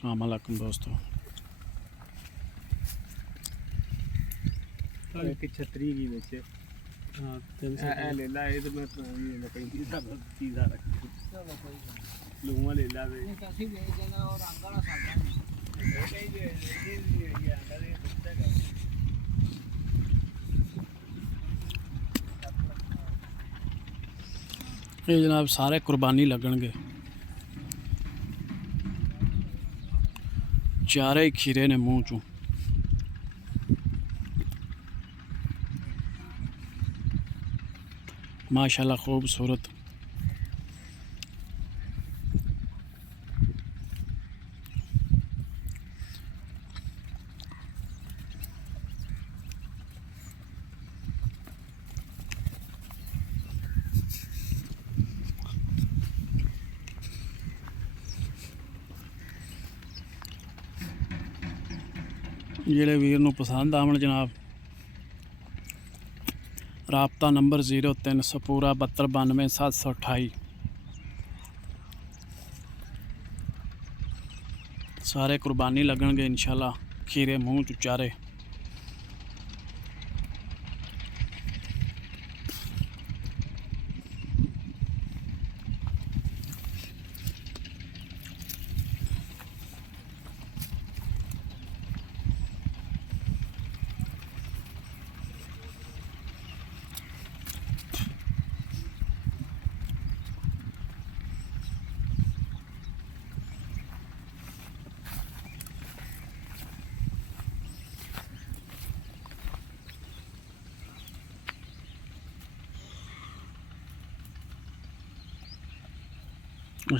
अस्सलाम वालेकुम दोस्तों। एक छतरी की बच्चे हाँ ले ला ये तो मैं कहीं चीज़ आ रखी लूँगा ले ला वे कैसे भेज देना और अंगारा साधा ये जनाब सारे कुर्बानी लगणगे। चारे ही खीरे ने मूँह चू माशाल्लाह खूबसूरत। ਜਿਹੜੇ ਵੀਰ ਨੂੰ ਪਸੰਦ ਆਵਣ ਜਨਾਬ ਰਾਬਤਾ ਨੰਬਰ 0300 ਪੂਰਾ 7292 ਸਾਰੇ ਕੁਰਬਾਨੀ ਲੱਗਣਗੇ ਇਨਸ਼ਾਅੱਲਾ। ਖੀਰੇ ਮੂੰਹ ਚ ਚਾਰੇ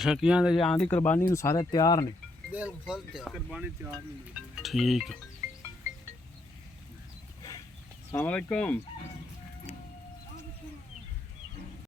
शकियां दे जान दी कुर्बानी नूं सारे तैयार ने। बिल्कुल कुर्बानी तैयार नहीं ठीक। अस्सलाम वालेकुम।